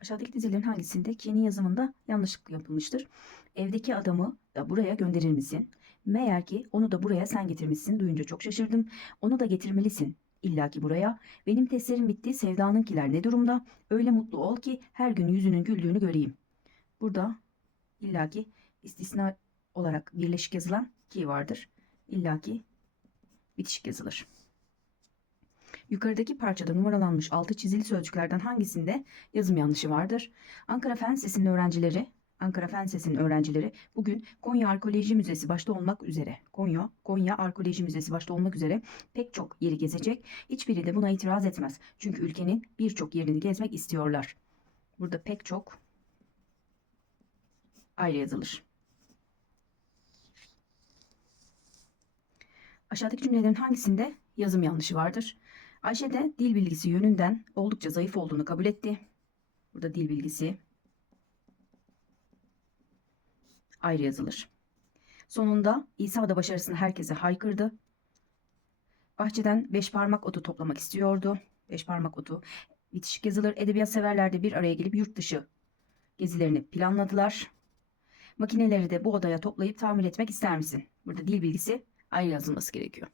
Aşağıdaki dizilerin hangisinde K'nin yazımında yanlışlık yapılmıştır? Evdeki adamı da buraya gönderir misin? Meğer ki onu da buraya sen getirmişsin. Duyunca çok şaşırdım. Onu da getirmelisin. İlla ki buraya. Benim testlerim bitti. Sevdanınkiler ne durumda? Öyle mutlu ol ki her gün yüzünün güldüğünü göreyim. Burada illaki istisna olarak birleşik yazılan ki vardır. İllaki bitişik yazılır. Yukarıdaki parçada numaralanmış altı çizili sözcüklerden hangisinde yazım yanlışı vardır? Ankara Fen Lisesi'nin öğrencileri, Ankara Fen Lisesi'nin öğrencileri bugün Konya Arkeoloji Müzesi başta olmak üzere, Konya, Konya Arkeoloji Müzesi başta olmak üzere pek çok yeri gezecek. Hiçbiri de buna itiraz etmez. Çünkü ülkenin birçok yerini gezmek istiyorlar. Burada pek çok ayrı yazılır. Aşağıdaki cümlelerin hangisinde yazım yanlışı vardır? Ayşe de dil bilgisi yönünden oldukça zayıf olduğunu kabul etti. Burada dil bilgisi ayrı yazılır. Sonunda İsa da başarısını herkese haykırdı. Bahçeden beş parmak otu toplamak istiyordu. Beş parmak otu bitişik yazılır. Edebiyat severler de bir araya gelip yurt dışı gezilerini planladılar. Makineleri de bu odaya toplayıp tamir etmek ister misin? Burada dil bilgisi ayrı yazılması gerekiyor.